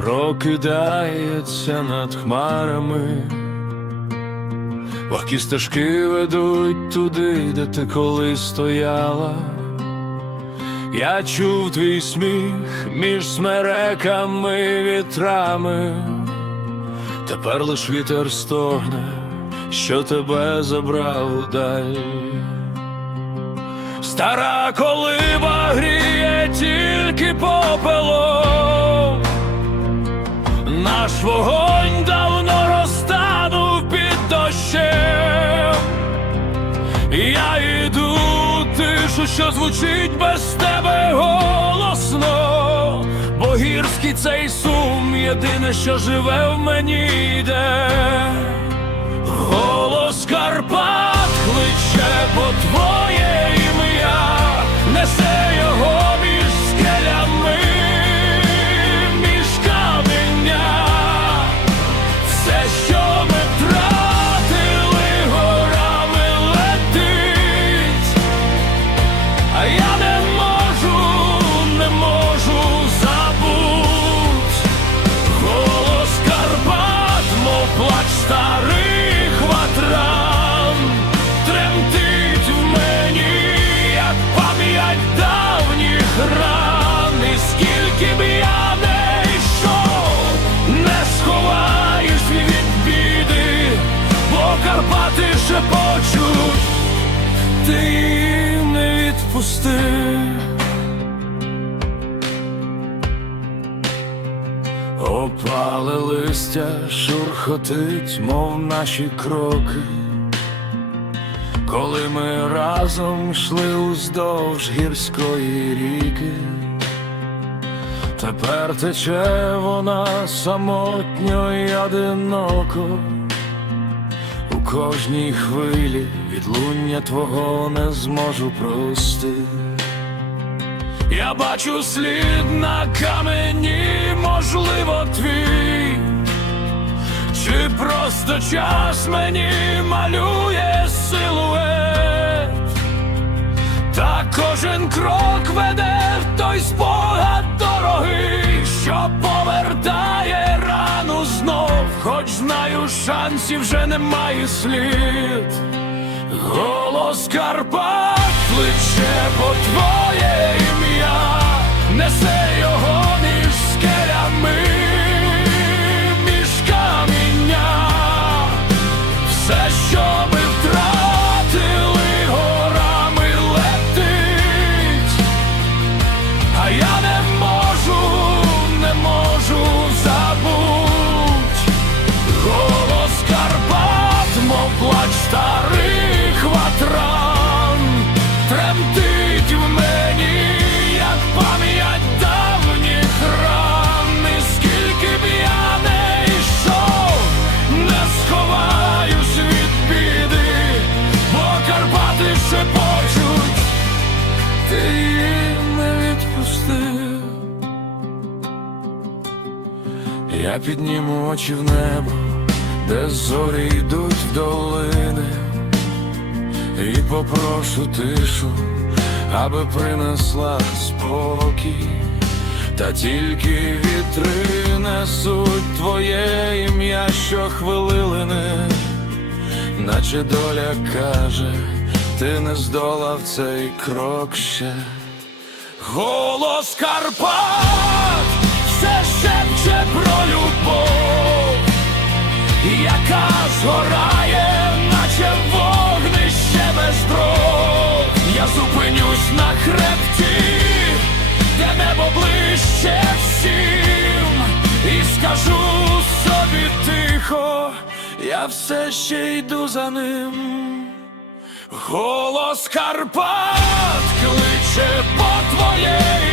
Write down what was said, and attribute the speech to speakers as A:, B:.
A: Прокидається над хмарами, Вакі стежки ведуть туди, де ти колись стояла. Я чув твій сміх між смереками вітрами, тепер лиш вітер стогне, що тебе забрав удаль. Стара колиба гріє тільки попелом, наш вогонь давно розтанув під дощем. Я йду тишу, що звучить без тебе голосно, бо гірський цей сум єдине, що живе в мені йде. Голос Карпат ти не відпустив. Опале листя шурхотить, мов наші кроки, коли ми разом йшли уздовж гірської ріки, тепер тече вона самотньо й одиноко, кожній хвилі відлуння твого не зможу простити. Я бачу слід на камені, можливо, твій, чи просто час мені малює силует, та кожен крок веде в той спогад дорогий, шансів вже немає слід. Голос Карпат кличе по твоє Я підніму очі в небо, де зорі йдуть в долини, і попрошу тишу, аби принесла спокій, та тільки вітри несуть твоє ім'я щохвилини, наче доля каже, ти не здолав цей крок ще. Голос Карпат я все ще йду за ним. Голос Карпат кличе по твоє